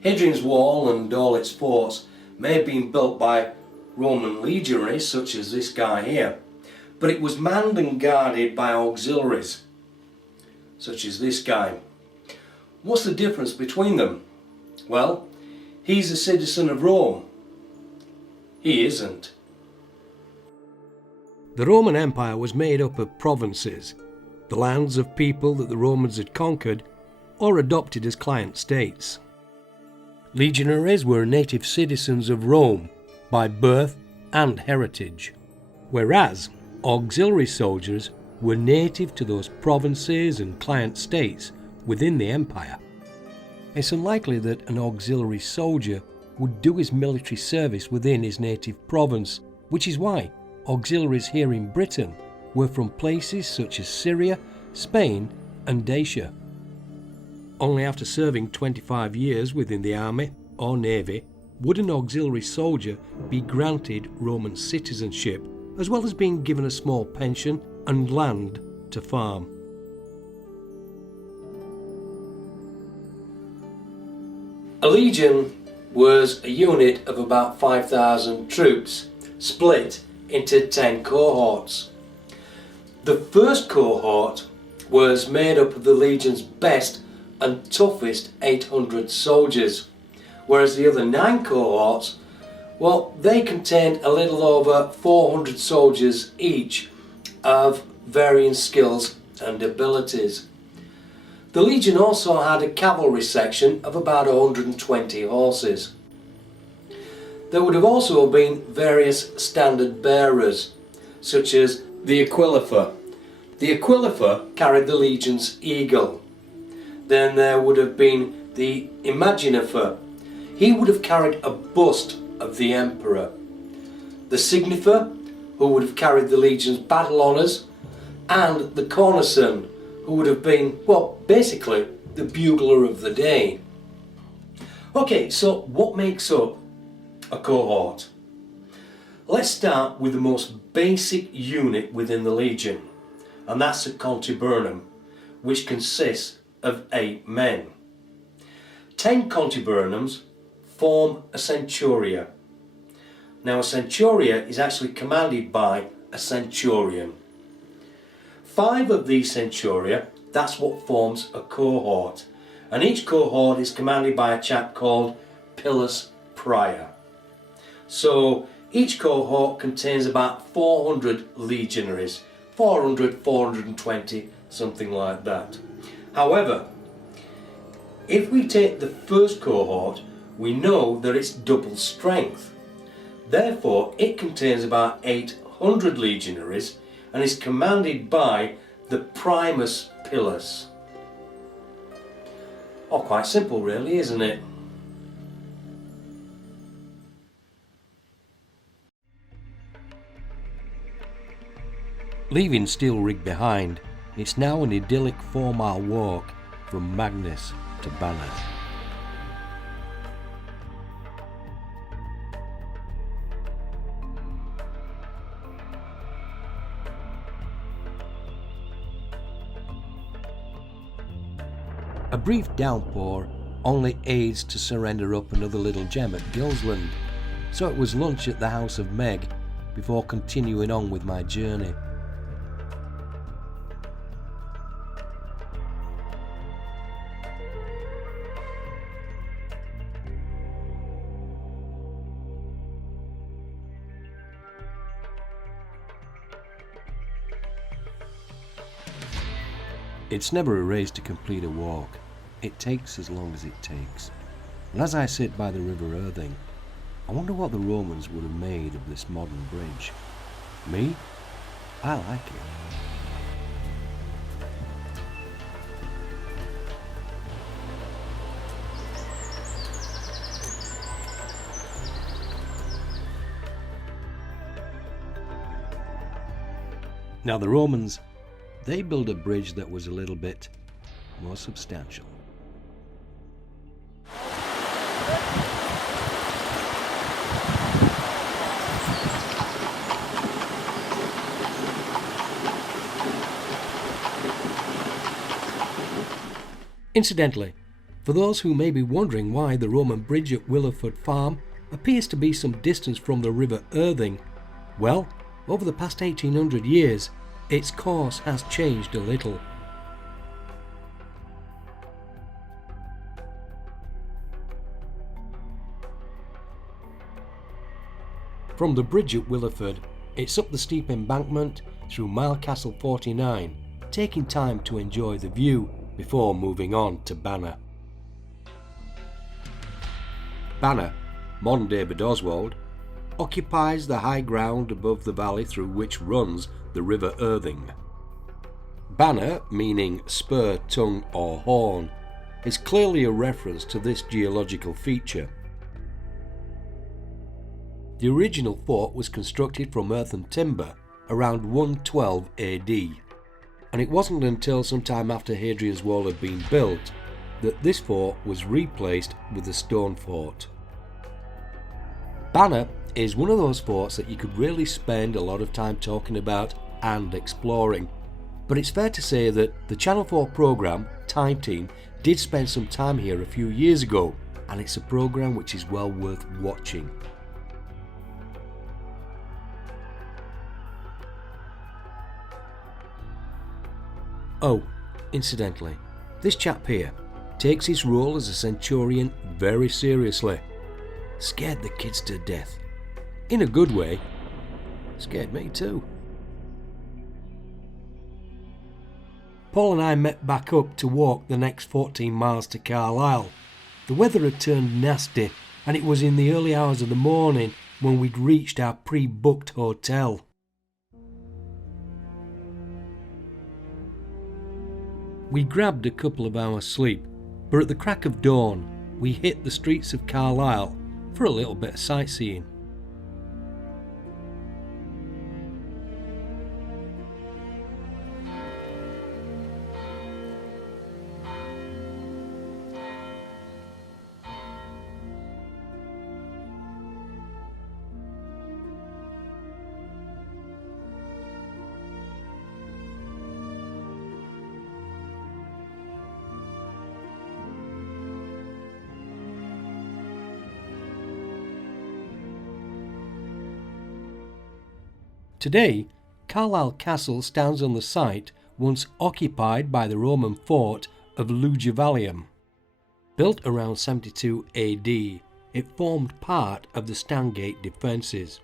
Hadrian's Wall and all its forts may have been built by Roman legionaries such as this guy here, but it was manned and guarded by auxiliaries such as this guy. What's the difference between them? Well, he's a citizen of Rome. He isn't. The Roman Empire was made up of provinces, the lands of people that the Romans had conquered or adopted as client states. Legionaries were native citizens of Rome by birth and heritage, whereas auxiliary soldiers were native to those provinces and client states within the empire. It's unlikely that an auxiliary soldier would do his military service within his native province, which is why auxiliaries here in Britain were from places such as Syria, Spain and Dacia. Only after serving 25 years within the army or navy would an auxiliary soldier be granted Roman citizenship, as well as being given a small pension and land to farm. A legion was a unit of about 5,000 troops, split into 10 cohorts. The first cohort was made up of the legion's best and toughest 800 soldiers, whereas the other 9 cohorts, well, they contained a little over 400 soldiers each of varying skills and abilities. The legion also had a cavalry section of about 120 horses. There would have also been various standard bearers, such as the Aquilifer. The Aquilifer carried the legion's eagle. Then there would have been the Imaginifer. He would have carried a bust of the emperor. The Signifer, who would have carried the legion's battle honours, and the Cornison, who would have been, well, basically the bugler of the day. Okay, so what makes up a cohort? Let's start with the most basic unit within the legion, and that's a contubernum, which consists of 8 men. 10 contubernums form a centuria. Now a centuria is actually commanded by a centurion. 5 of these centuria, that's what forms a cohort, and each cohort is commanded by a chap called Pilus Prior. So each cohort contains about 400 legionaries, 400, 420, something like that. However, if we take the first cohort, we know that it's double strength. Therefore, it contains about 800 legionaries and is commanded by the Primus Pilus. Oh, quite simple really, isn't it? Leaving Steelrig behind, it's now an idyllic 4-mile walk from Magnus to Banner. A brief downpour only aids to surrender up another little gem at Gilsland, so it was lunch at the house of Meg before continuing on with my journey. It's never a race to complete a walk. It takes as long as it takes. And as I sit by the River Irthing, I wonder what the Romans would have made of this modern bridge. Me? I like it. Now the Romans, they built a bridge that was a little bit more substantial. Incidentally, For those who may be wondering why the Roman bridge at Willowford Farm appears to be some distance from the River Irthing, well, over the past 1800 years, its course has changed a little. From the bridge at Willowford, it's up the steep embankment through Castle 49, taking time to enjoy the view before moving on to Banner. Banner, modern day Oswald, occupies the high ground above the valley through which runs the River Irthing. Banner, meaning spur, tongue or horn, is clearly a reference to this geological feature. The original fort was constructed from earth and timber around 112 AD, and it wasn't until some time after Hadrian's Wall had been built that this fort was replaced with a stone fort. Banner is one of those forts that you could really spend a lot of time talking about and exploring, but it's fair to say that the Channel 4 programme, Time Team, did spend some time here a few years ago, and it's a programme which is well worth watching. Oh, incidentally, this chap here takes his role as a centurion very seriously. Scared the kids to death. In a good way. Scared me too. Paul and I met back up to walk the next 14 miles to Carlisle. The weather had turned nasty, and it was in the early hours of the morning when we'd reached our pre-booked hotel. We grabbed a couple of hours sleep, but at the crack of dawn we hit the streets of Carlisle for a little bit of sightseeing. Today, Carlisle Castle stands on the site once occupied by the Roman fort of Lugivalium. Built around 72 AD, it formed part of the Stangate defences.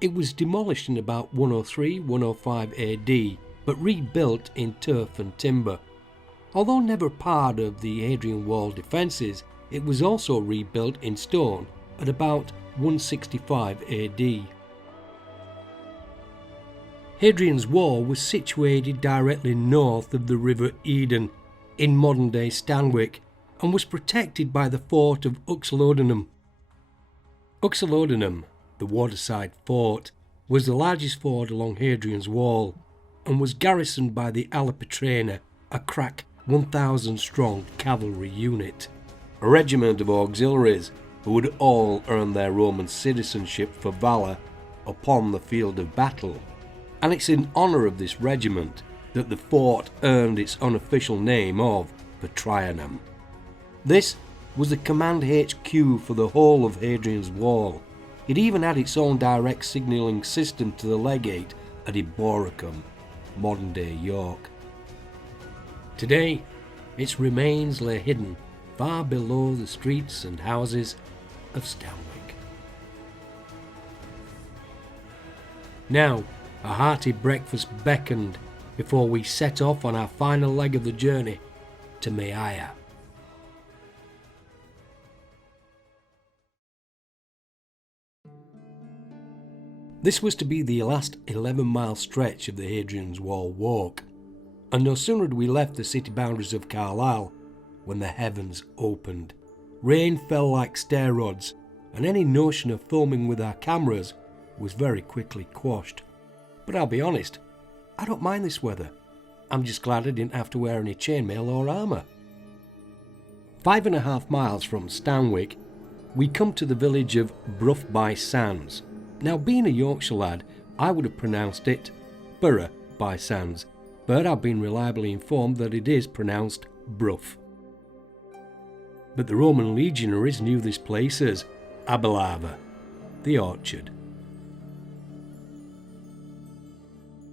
It was demolished in about 103-105 AD, but rebuilt in turf and timber. Although never part of the Hadrian Wall defences, it was also rebuilt in stone at about 165 AD. Hadrian's Wall was situated directly north of the River Eden in modern-day Stanwick and was protected by the fort of Uxalodunum. Uxalodunum, the waterside fort, was the largest fort along Hadrian's Wall and was garrisoned by the Alla Patrina, a crack 1,000-strong cavalry unit, a regiment of auxiliaries who would all earn their Roman citizenship for valour upon the field of battle. And it's in honour of this regiment that the fort earned its unofficial name of Petrianum. This was the command HQ for the whole of Hadrian's Wall. It even had its own direct signalling system to the legate at Eboracum, modern-day York. Today, its remains lay hidden far below the streets and houses of Stanwick. Now, a hearty breakfast beckoned before we set off on our final leg of the journey to Maia. This was to be the last 11-mile stretch of the Hadrian's Wall walk, and no sooner had we left the city boundaries of Carlisle when the heavens opened. Rain fell like stair rods, and any notion of filming with our cameras was very quickly quashed. But I'll be honest, I don't mind this weather. I'm just glad I didn't have to wear any chainmail or armour. 5.5 miles from Stanwick, we come to the village of Brough by Sands. Now, being a Yorkshire lad, I would have pronounced it Borough by Sands, but I've been reliably informed that it is pronounced Brough. but the Roman legionaries knew this place as Abelava, the orchard.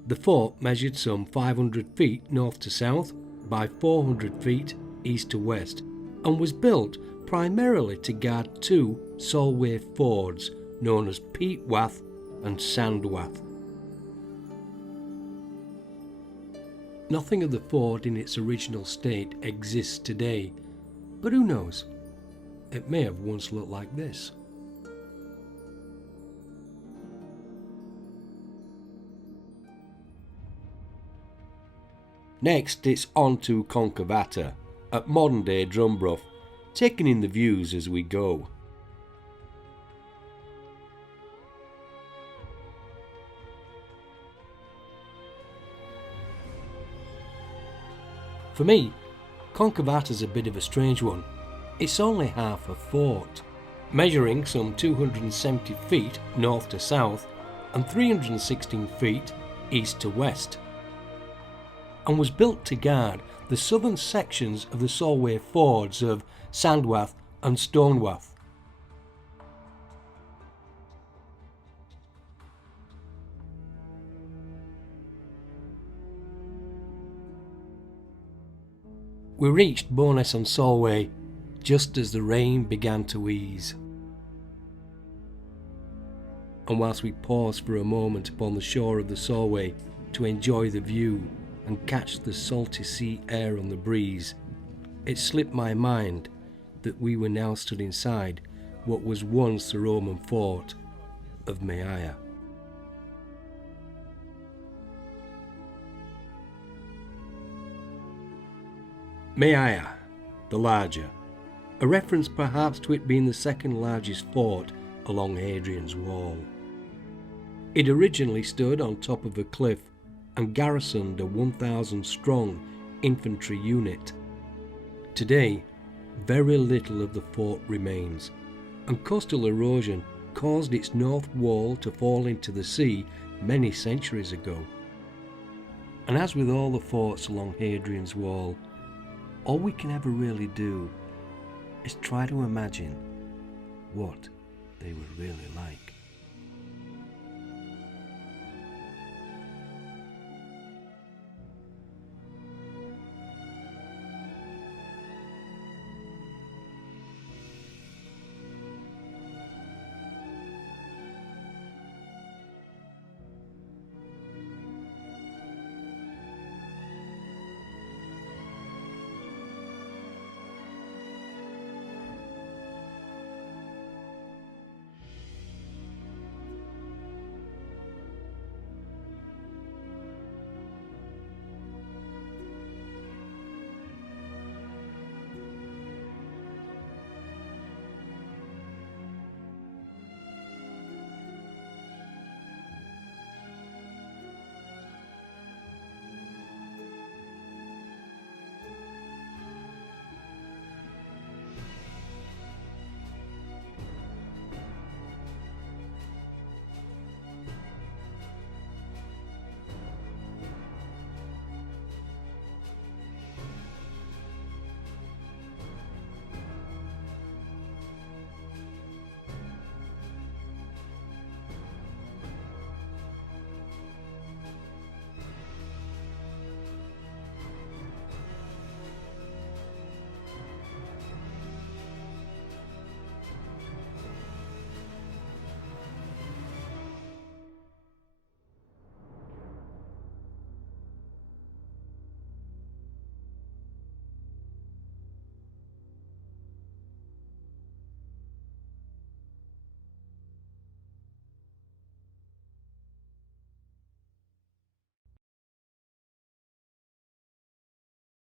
The fort measured some 500 feet north to south by 400 feet east to west and was built primarily to guard two Solway fords known as Peatwath and Sandwath. Nothing of the fort in its original state exists today, but who knows? It may have once looked like this. Next, it's on to Concavata, at modern-day Drumbrough, taking in the views as we go. For me, Concavata's a bit of a strange one. It's only half a fort, measuring some 270 feet north to south and 316 feet east to west, and was built to guard the southern sections of the Solway fords of Sandwath and Stonewath. We reached Bowness on Solway just as the rain began to ease, and whilst we paused for a moment upon the shore of the Solway to enjoy the view and catch the salty sea air on the breeze, it slipped my mind that we were now stood inside what was once the Roman fort of Maiaia. Maiaia, the larger, a reference perhaps to it being the second largest fort along Hadrian's wall. It originally stood on top of a cliff and garrisoned a 1,000 strong infantry unit. Today, very little of the fort remains, and coastal erosion caused its north wall to fall into the sea many centuries ago. And as with all the forts along Hadrian's wall, all we can ever really do is try to imagine what they were really like.